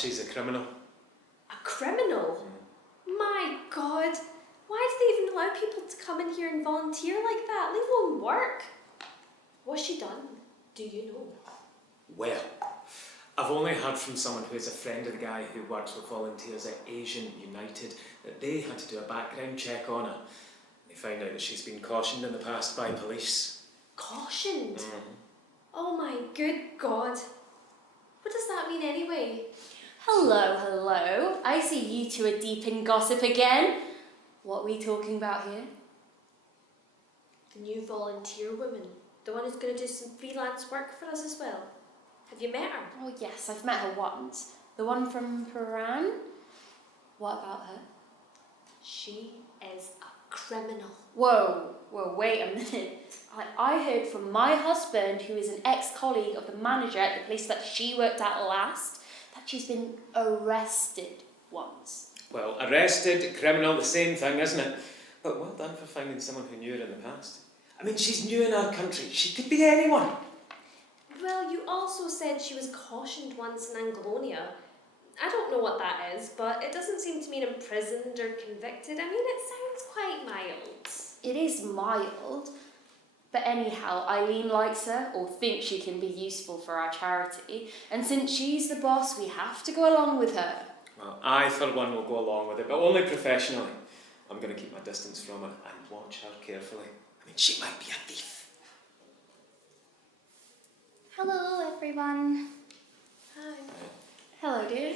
she's a criminal. A criminal? My God. Why do they even allow people to come in here and volunteer like that, leave alone work? What's she done? Do you know? Well, I've only heard from someone who is a friend of the guy who works with volunteers at Asian United that they had to do a background check on her. They found out that she's been cautioned in the past by police. Cautioned? Oh my good God. What does that mean anyway? Hello, hello. I see you two are deep in gossip again. What are we talking about here? The new volunteer woman. The one who's going to do some freelance work for us as well. Have you met her? Oh yes, I've met her once. The one from Paran? What about her? She is a criminal. Whoa, wait a minute. I heard from my husband, who is an ex-colleague of the manager at the place that she worked at last, that she's been arrested once. Well, arrested, criminal, the same thing, isn't it? But well done for finding someone who knew her in the past. I mean, she's new in our country. She could be anyone. Well, you also said she was cautioned once in Anglonia. I don't know what that is, but it doesn't seem to mean imprisoned or convicted. I mean, it sounds quite mild. It is mild. But anyhow, Eileen likes her, or thinks she can be useful for our charity, and since she's the boss, we have to go along with her. Well, I, for one, will go along with it, but only professionally. I'm going to keep my distance from her and watch her carefully. I mean, she might be a thief. Hello, everyone. Hi. Hello, dear.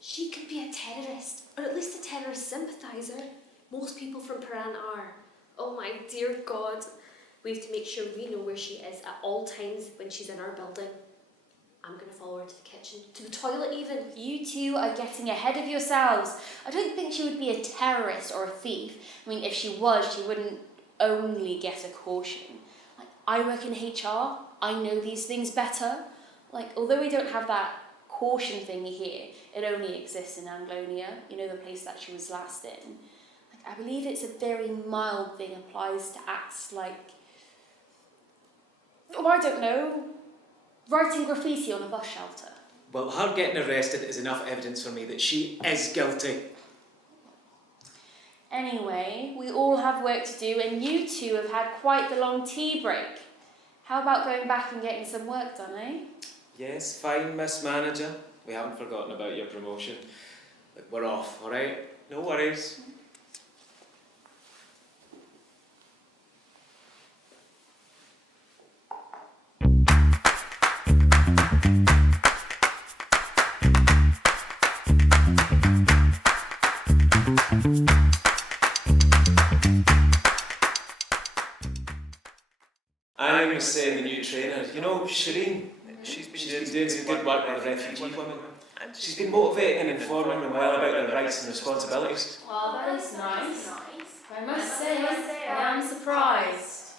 She could be a terrorist, or at least a terrorist sympathiser. Most people from Paran are. Oh my dear God. We have to make sure we know where she is at all times when she's in our building. I'm going to follow her to the kitchen, to the toilet even. You two are getting ahead of yourselves. I don't think she would be a terrorist or a thief. I mean, if she was, she wouldn't only get a caution. I work in HR. I know these things better. Although we don't have that caution thing here, it only exists in Anglonia, the place that she was last in. I believe it's a very mild thing, applies to acts like, I don't know, writing graffiti on a bus shelter. Well, her getting arrested is enough evidence for me that she is guilty. Anyway, we all have work to do, and you two have had quite the long tea break. How about going back and getting some work done, eh? Yes, fine, Miss Manager. We haven't forgotten about your promotion. But we're off, all right? No worries. I was saying the new trainer, Shireen, she's been doing some good work with the refugee women. She's been motivating and informing them well about their rights and responsibilities. Well, that is nice. I must say, I am surprised.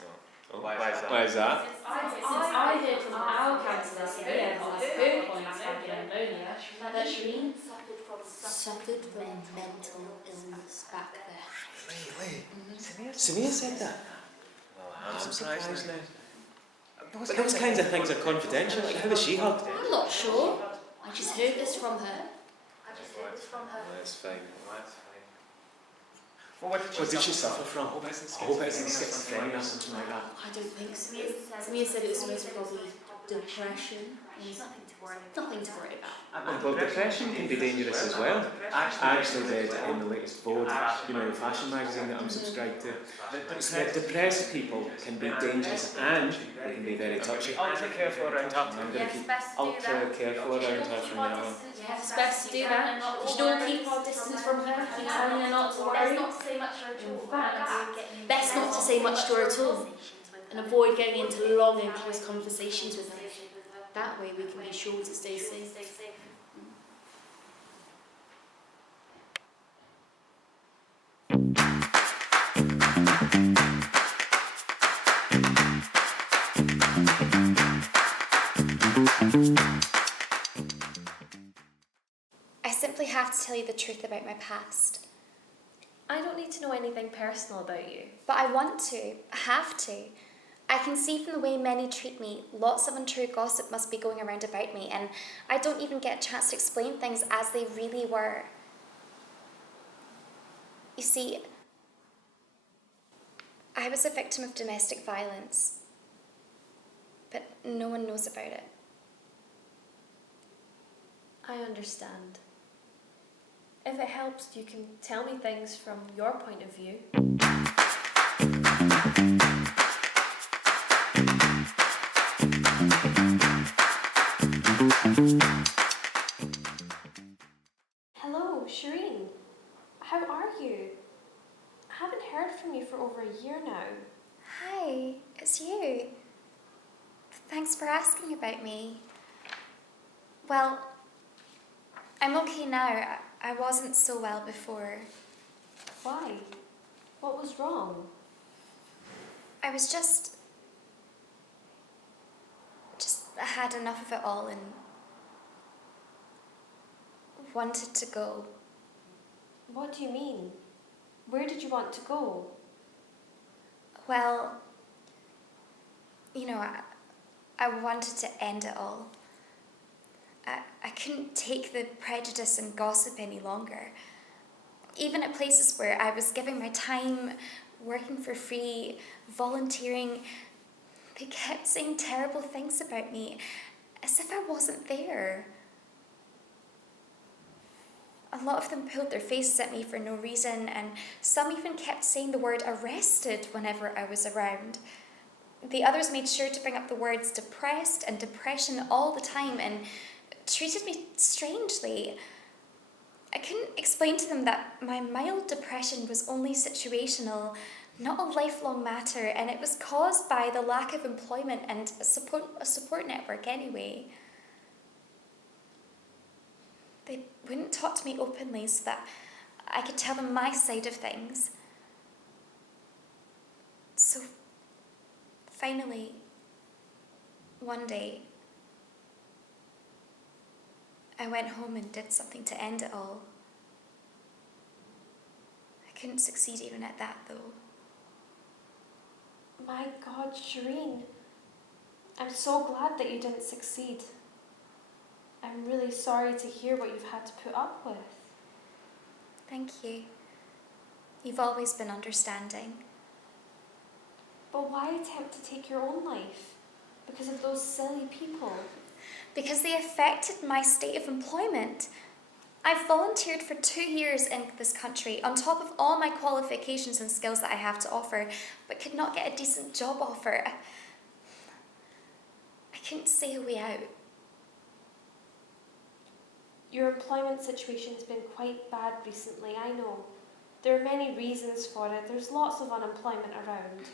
Why is that? Since I heard from our counsellors here, as her colleagues back in Anglonia, that Shireen suffered from mental illness back there. Really? Samia said that? I'm surprised now. But those kinds of things are confidential. How was she hurt? I'm not sure. I just heard this from her. That's fine. Well, what did she suffer from? I hope it isn't schizophrenia or something like that. I don't think so. Samia said it was most probably depression. Nothing to worry about. Well, depression can be dangerous as well. I actually read in the latest Vogue, the fashion magazine that I'm subscribed to, that depressed people can be dangerous and they can be very touchy. Ultra careful around her. I'm going to keep ultra careful around her from now on. Yes, it's best to do that. We should all keep our distance from her, keep telling her not to worry. In fact, best not to say much to her at all, and avoid getting into long and close conversations with her. That way we can be sure to stay safe. I simply have to tell you the truth about my past. I don't need to know anything personal about you. But I want to. I have to. I can see from the way many treat me, lots of untrue gossip must be going around about me, and I don't even get a chance to explain things as they really were. You see, I was a victim of domestic violence, but no one knows about it. I understand. If it helps, you can tell me things from your point of view. Hello, Shireen. How are you? I haven't heard from you for over a year now. Hi, it's you. Thanks for asking about me. Well, I'm okay now. I wasn't so well before. Why? What was wrong? I was just I had enough of it all and wanted to go. What do you mean? Where did you want to go? Well, you know, I wanted to end it all. I couldn't take the prejudice and gossip any longer. Even at places where I was giving my time, working for free, volunteering, they kept saying terrible things about me, as if I wasn't there. A lot of them pulled their faces at me for no reason, and some even kept saying the word arrested whenever I was around. The others made sure to bring up the words depressed and depression all the time and treated me strangely. I couldn't explain to them that my mild depression was only situational, not a lifelong matter, and it was caused by the lack of employment and a support network anyway. They wouldn't talk to me openly so that I could tell them my side of things. So, finally, one day, I went home and did something to end it all. I couldn't succeed even at that, though. My God, Shireen. I'm so glad that you didn't succeed. I'm really sorry to hear what you've had to put up with. Thank you. You've always been understanding. But why attempt to take your own life? Because of those silly people? Because they affected my state of employment. I've volunteered for 2 years in this country, on top of all my qualifications and skills that I have to offer, but could not get a decent job offer. I couldn't stay a way out. Your employment situation has been quite bad recently, I know. There are many reasons for it. There's lots of unemployment around.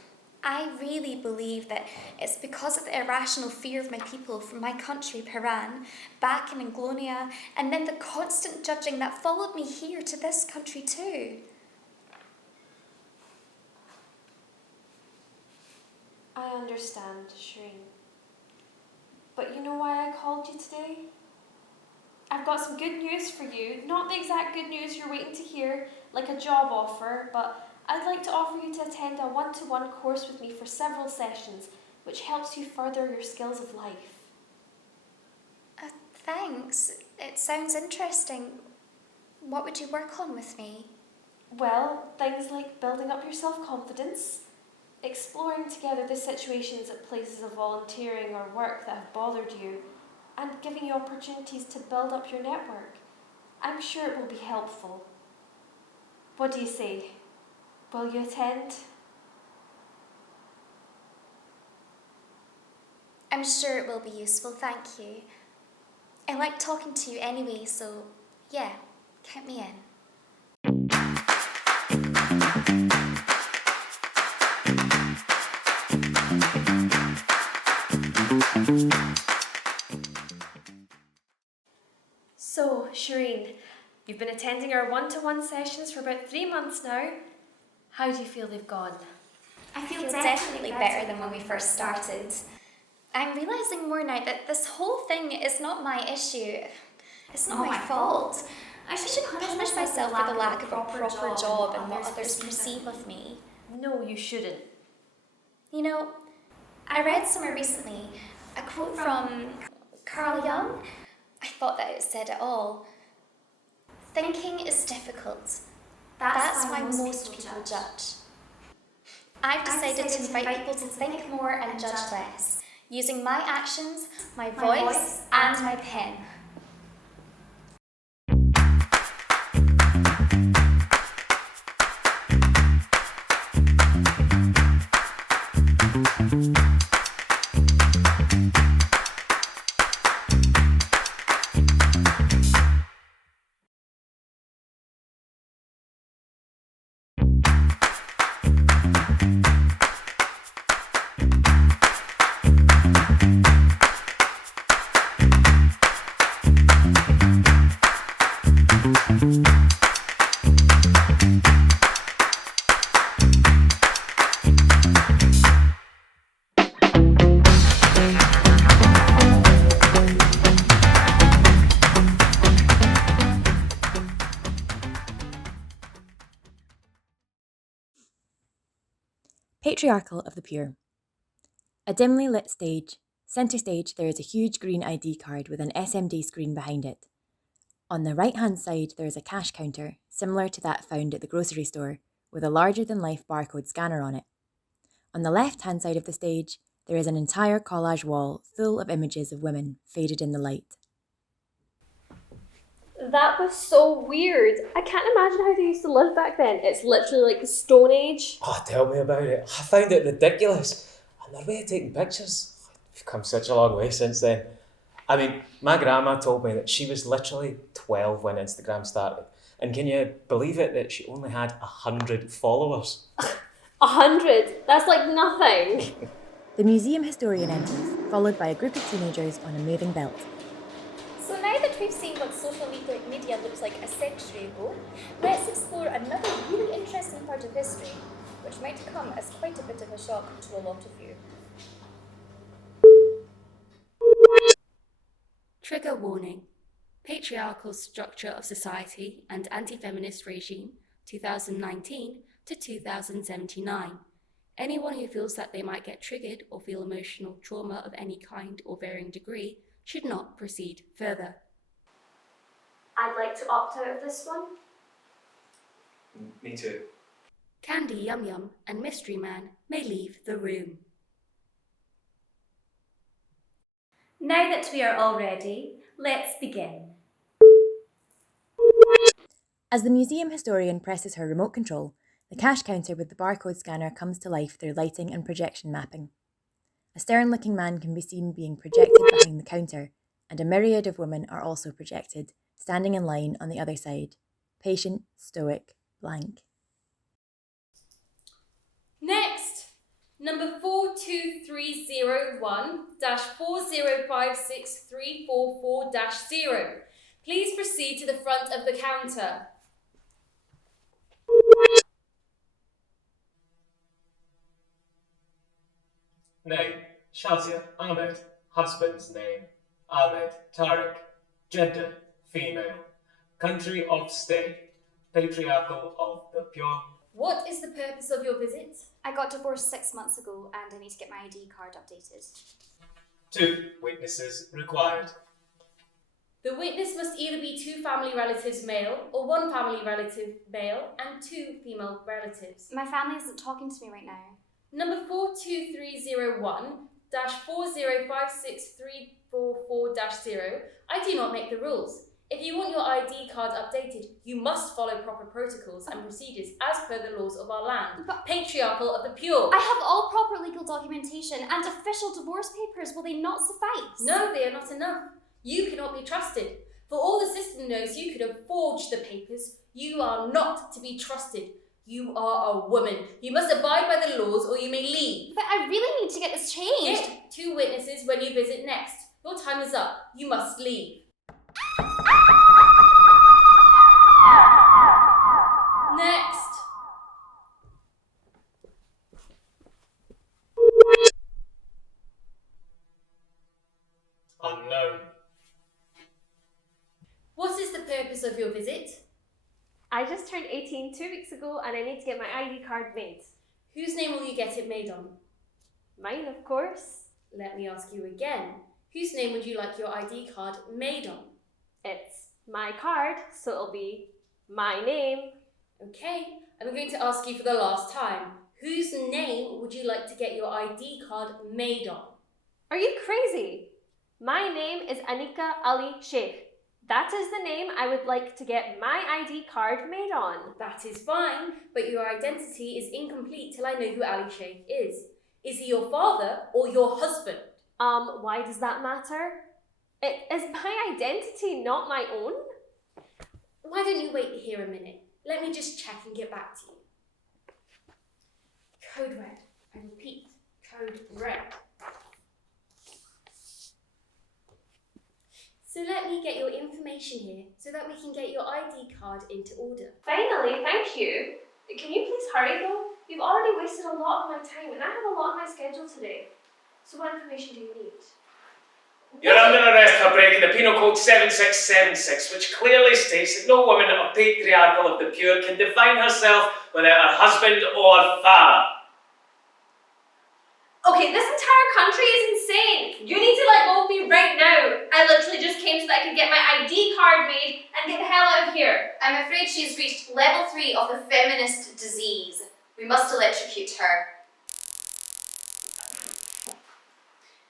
I really believe that it's because of the irrational fear of my people from my country, Paran, back in Anglonia, and then the constant judging that followed me here to this country too. I understand, Shireen. But you know why I called you today? I've got some good news for you. Not the exact good news you're waiting to hear, like a job offer, but I'd like to offer you to attend a one-to-one course with me for several sessions, which helps you further your skills of life. Thanks. It sounds interesting. What would you work on with me? Well, things like building up your self-confidence, exploring together the situations at places of volunteering or work that have bothered you, and giving you opportunities to build up your network. I'm sure it will be helpful. What do you say? Will you attend? I'm sure it will be useful, thank you. I like talking to you anyway, so yeah, count me in. So, Shireen, you've been attending our one-to-one sessions for about 3 months now. How do you feel they've gone? I feel definitely better than when we first started. I'm realising more now that this whole thing is not my issue. It's not my fault. I shouldn't punish myself for the lack of a proper job and what others perceive of me. No, you shouldn't. You know, I read somewhere recently a quote from Carl Jung. I thought that it said it all. Thinking is difficult. That's why most people judge. I've decided to invite people to think more and judge less, using my actions, my voice, and my pen. Patriarchal of the Pure. A dimly lit stage. Centre stage, there is a huge green ID card with an SMD screen behind it. On the right-hand side, there is a cash counter, similar to that found at the grocery store, with a larger-than-life barcode scanner on it. On the left-hand side of the stage, there is an entire collage wall full of images of women faded in the light. That was so weird. I can't imagine how they used to live back then. It's literally like the Stone Age. Oh, tell me about it. I find it ridiculous. And their way of taking pictures, we've come such a long way since then. I mean, my grandma told me that she was literally 12 when Instagram started. And can you believe it that she only had 100 followers? 100? That's like nothing. The museum historian enters, followed by a group of teenagers on a moving belt. So now that we've seen what social media looks like a century ago, let's explore another really interesting part of history, which might come as quite a bit of a shock to a lot of you. Trigger warning. Patriarchal structure of society and anti-feminist regime, 2019 to 2079. Anyone who feels that they might get triggered or feel emotional trauma of any kind or varying degree should not proceed further. I'd like to opt out of this one. Me too. Candy Yum Yum and Mystery Man may leave the room. Now that we are all ready, let's begin. As the museum historian presses her remote control, the cash counter with the barcode scanner comes to life through lighting and projection mapping. A stern-looking man can be seen being projected behind the counter, and a myriad of women are also projected, standing in line on the other side. Patient, stoic, blank. Next, number 42301-4056344-0. Please proceed to the front of the counter. Name, Shazia Ahmed. Husband's name, Ahmed Tariq. Gender, female. Country of stay, patriarchal of the pure. What is the purpose of your visit? I got divorced 6 months ago and I need to get my ID card updated. 2 witnesses required. The witness must either be 2 family relatives male or 1 family relative male and 2 female relatives. My family isn't talking to me right now. Number 42301-4056344-0. I do not make the rules. If you want your ID card updated, you must follow proper protocols and procedures as per the laws of our land. But patriarchal of the pure. I have all proper legal documentation and official divorce papers. Will they not suffice? No, they are not enough. You cannot be trusted. For all the system knows you could have forged the papers. You are not to be trusted. You are a woman. You must abide by the laws or you may leave. But I really need to get this changed. Get 2 witnesses when you visit next. Your time is up. You must leave. Next. Unknown. What is the purpose of your visit? I just turned 18 2 weeks ago and I need to get my ID card made. Whose name will you get it made on? Mine, of course. Let me ask you again. Whose name would you like your ID card made on? It's my card, so it'll be my name. Okay, I'm going to ask you for the last time. Whose name would you like to get your ID card made on? Are you crazy? My name is Anika Ali Sheikh. That is the name I would like to get my ID card made on. That is fine, but your identity is incomplete till I know who Ali Sheikh is. Is he your father or your husband? Why does that matter? It is my identity, not my own. Why don't you wait here a minute? Let me just check and get back to you. Code red. I repeat, code red. So let me get your information here so that we can get your ID card into order. Finally, thank you. Can you please hurry though? You've already wasted a lot of my time and I have a lot on my schedule today. So what information do you need? You're under arrest for breaking the Penal Code 7676, which clearly states that no woman of patriarchal of the pure can define herself without her husband or father. Okay, this entire country is insane. You need to let go of me right now. I literally just came so that I could get my ID card made and get the hell out of here. I'm afraid she's reached level 3 of the feminist disease. We must electrocute her.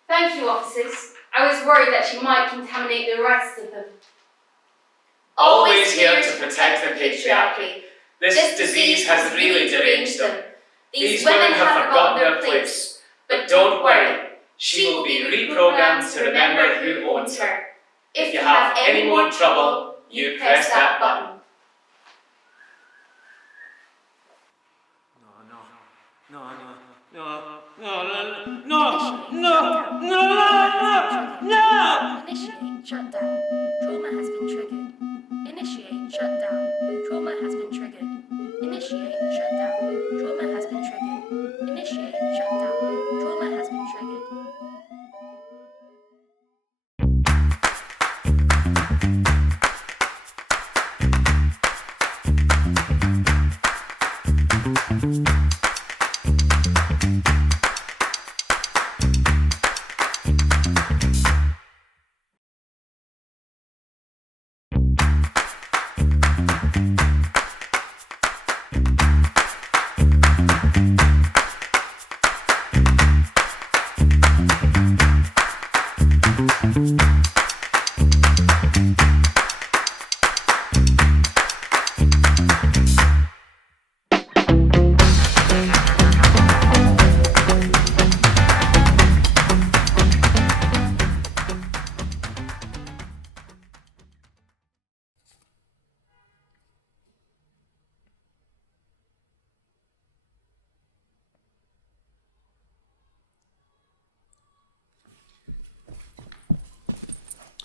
Thank you, officers. I was worried that she might contaminate the rest of them. Always here to protect the patriarchy. This disease has really deranged them. These women have forgotten their place. But don't worry, she will be reprogrammed to remember who owns her. If you have any more trouble, you press that button. No! Initiate shutdown. Trauma has been triggered. Initiate shutdown. Trauma has been triggered. Initiate shutdown. Trauma has been triggered. Initiate shutdown. Trauma has been triggered.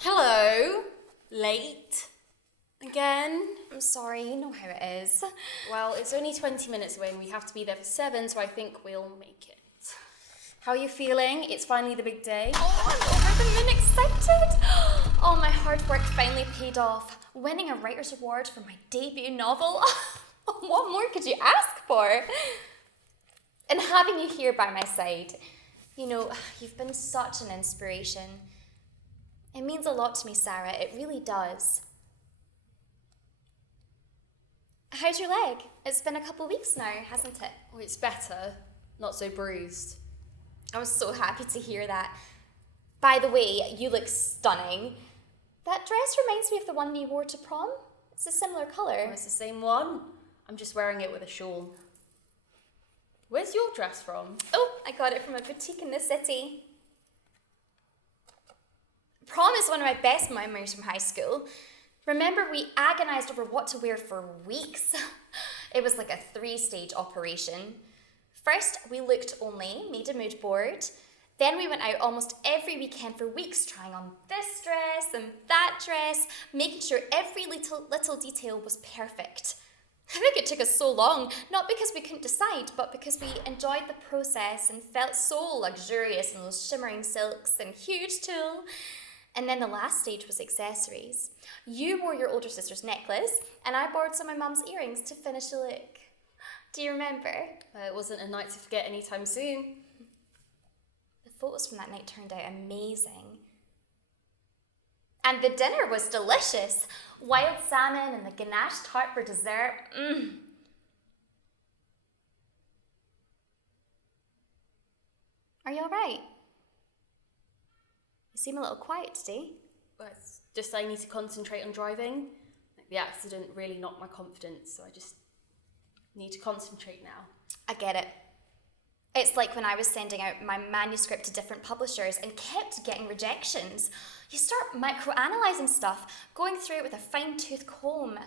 Hello. Late. Again. I'm sorry, you know how it is. Well, it's only 20 minutes away and we have to be there for 7, so I think we'll make it. How are you feeling? It's finally the big day. Oh, I'm over the moon excited. Oh, my hard work finally paid off. Winning a writer's award for my debut novel. What more could you ask for? And having you here by my side. You know, you've been such an inspiration. It means a lot to me, Sarah. It really does. How's your leg? It's been a couple weeks now, hasn't it? Oh, it's better. Not so bruised. I was so happy to hear that. By the way, you look stunning. That dress reminds me of the one you wore to prom. It's a similar colour. Oh, it's the same one. I'm just wearing it with a shawl. Where's your dress from? Oh, I got it from a boutique in the city. Prom is one of my best memories from high school. Remember, we agonised over what to wear for weeks. It was like a 3-stage operation. First, we looked only, made a mood board. Then we went out almost every weekend for weeks, trying on this dress and that dress, making sure every little detail was perfect. I think it took us so long, not because we couldn't decide, but because we enjoyed the process and felt so luxurious in those shimmering silks and huge tulle. And then the last stage was accessories. You wore your older sister's necklace, and I borrowed some of my mum's earrings to finish the look. Do you remember? It wasn't a night to forget anytime soon. The photos from that night turned out amazing. And the dinner was delicious. Wild salmon and the ganache tart for dessert. Are you all right? You seem a little quiet today. Well, it's just I need to concentrate on driving. The accident really knocked my confidence, so I just need to concentrate now. I get it. It's like when I was sending out my manuscript to different publishers and kept getting rejections. You start microanalyzing stuff, going through it with a fine-tooth comb.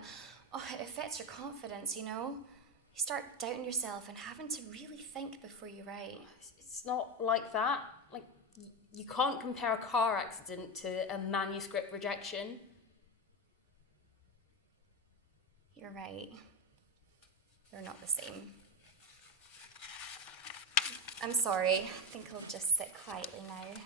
Oh, it affects your confidence, you know? You start doubting yourself and having to really think before you write. It's not like that. Like, you can't compare a car accident to a manuscript rejection. You're right. They're not the same. I'm sorry. I think I'll just sit quietly now.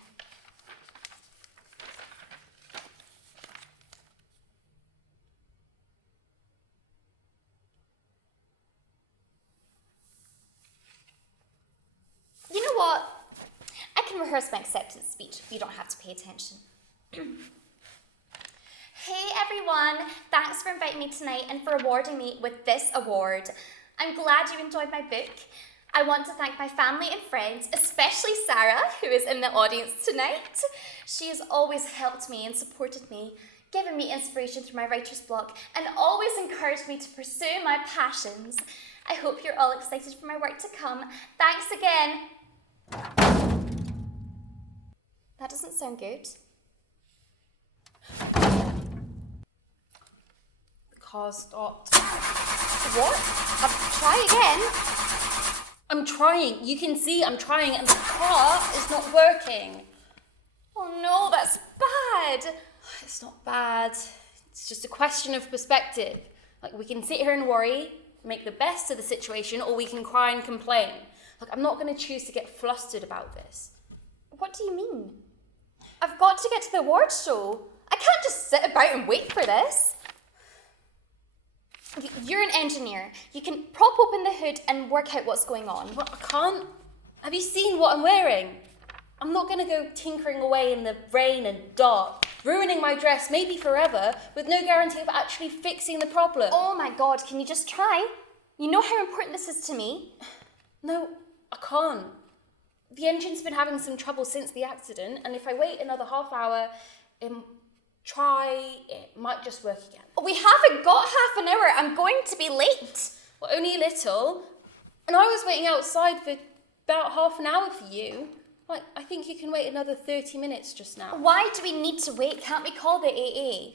You know what? I can rehearse my acceptance speech. You don't have to pay attention. Hey everyone, thanks for inviting me tonight and for awarding me with this award. I'm glad you enjoyed my book. I want to thank my family and friends, especially Sarah, who is in the audience tonight. She has always helped me and supported me, given me inspiration through my writer's block, and always encouraged me to pursue my passions. I hope you're all excited for my work to come. Thanks again. That doesn't sound good. The car stopped. What? Try again. I'm trying. You can see I'm trying and the car is not working. Oh no, that's bad. It's not bad. It's just a question of perspective. Like, we can sit here and worry, make the best of the situation, or we can cry and complain. Like, I'm not going to choose to get flustered about this. What do you mean? I've got to get to the award show. I can't just sit about and wait for this. You're an engineer. You can prop open the hood and work out what's going on. What? I can't. Have you seen what I'm wearing? I'm not going to go tinkering away in the rain and dark, ruining my dress, maybe forever, with no guarantee of actually fixing the problem. Oh my God, can you just try? You know how important this is to me. No, I can't. The engine's been having some trouble since the accident, and if I wait another half hour, it might just work again. We haven't got half an hour. I'm going to be late. Well, only a little. And I was waiting outside for about half an hour for you. Like, I think you can wait another 30 minutes just now. Why do we need to wait? Can't we call the AA?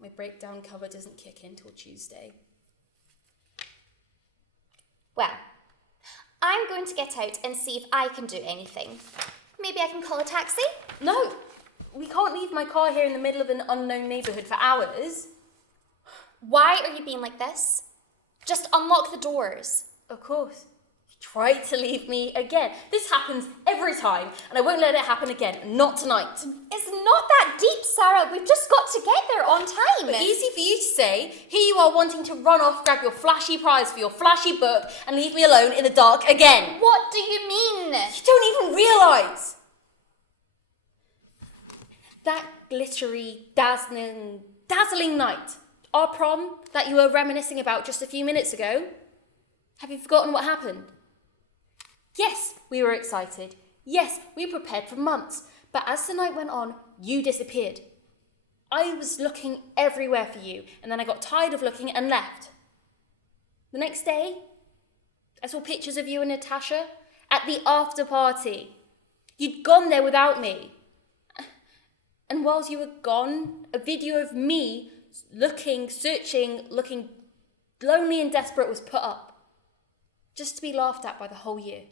My breakdown cover doesn't kick in till Tuesday. Well, I'm going to get out and see if I can do anything. Maybe I can call a taxi? No, we can't leave my car here in the middle of an unknown neighbourhood for hours. Why are you being like this? Just unlock the doors. Of course. You tried to leave me again. This happens every time, and I won't let it happen again. Not tonight. It's not that deep, Sarah. We've just got to get there on time. But easy for you to say. Here you are wanting to run off, grab your flashy prize for your flashy book, and leave me alone in the dark again. What do you mean? You don't even realise. That glittery, dazzling night, our prom that you were reminiscing about just a few minutes ago. Have you forgotten what happened? Yes, we were excited. Yes, we prepared for months. But as the night went on, you disappeared. I was looking everywhere for you, and then I got tired of looking and left. The next day, I saw pictures of you and Natasha at the after party. You'd gone there without me. And whilst you were gone, a video of me looking lonely and desperate was put up, just to be laughed at by the whole year.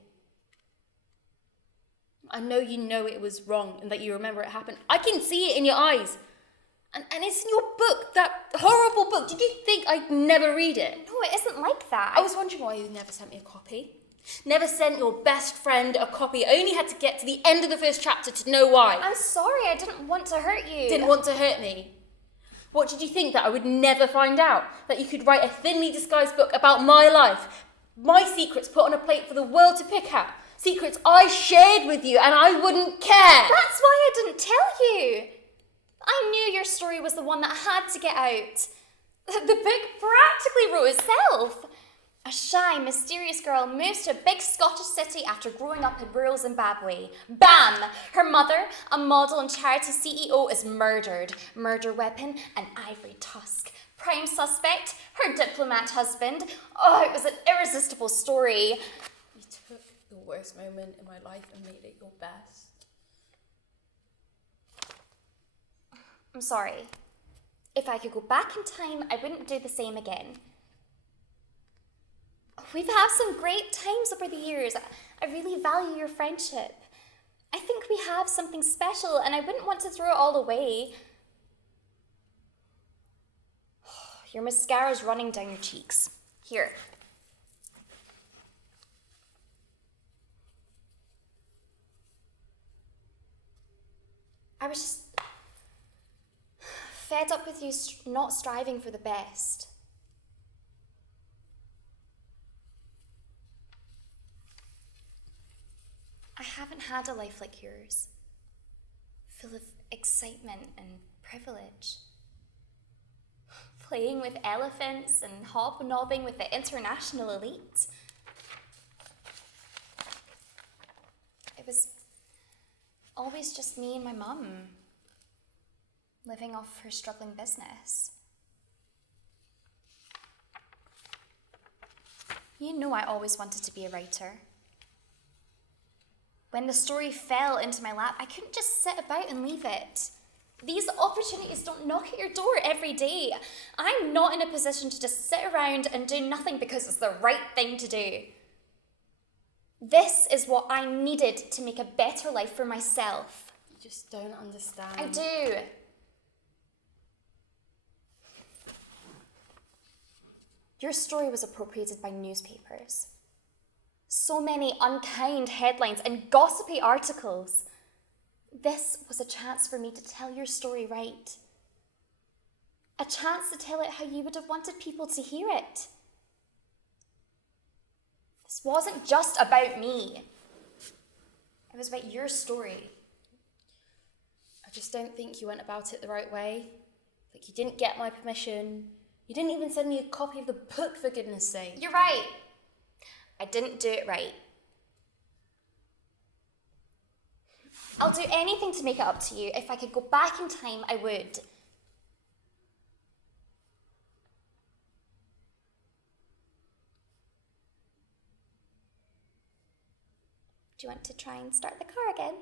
I know you know it was wrong and that you remember it happened. I can see it in your eyes. And it's in your book, that horrible book. Did you think I'd never read it? No, it isn't like that. I was wondering why you never sent me a copy. Never sent your best friend a copy, only had to get to the end of the first chapter to know why. I'm sorry, I didn't want to hurt you. Didn't want to hurt me. What did you think, that I would never find out? That you could write a thinly disguised book about my life? My secrets put on a plate for the world to pick at? Secrets I shared with you and I wouldn't care? That's why I didn't tell you. I knew your story was the one that had to get out. The book practically wrote itself. A shy, mysterious girl moves to a big Scottish city after growing up in rural Zimbabwe. Bam! Her mother, a model and charity CEO, is murdered. Murder weapon, an ivory tusk. Prime suspect, her diplomat husband. Oh, it was an irresistible story. You took the worst moment in my life and made it your best. I'm sorry. If I could go back in time, I wouldn't do the same again. We've had some great times over the years. I really value your friendship. I think we have something special and I wouldn't want to throw it all away. Your mascara's running down your cheeks. Here. I was just fed up with you not striving for the best. I haven't had a life like yours, full of excitement and privilege. Playing with elephants and hobnobbing with the international elite. It was always just me and my mum, living off her struggling business. You know I always wanted to be a writer. When the story fell into my lap, I couldn't just sit about and leave it. These opportunities don't knock at your door every day. I'm not in a position to just sit around and do nothing because it's the right thing to do. This is what I needed to make a better life for myself. You just don't understand. I do. Your story was appropriated by newspapers. So many unkind headlines and gossipy articles. This was a chance for me to tell your story right. A chance to tell it how you would have wanted people to hear it. This wasn't just about me. It was about your story. I just don't think you went about it the right way. Like, you didn't get my permission. You didn't even send me a copy of the book, for goodness sake. You're right. I didn't do it right. I'll do anything to make it up to you. If I could go back in time, I would. Do you want to try and start the car again?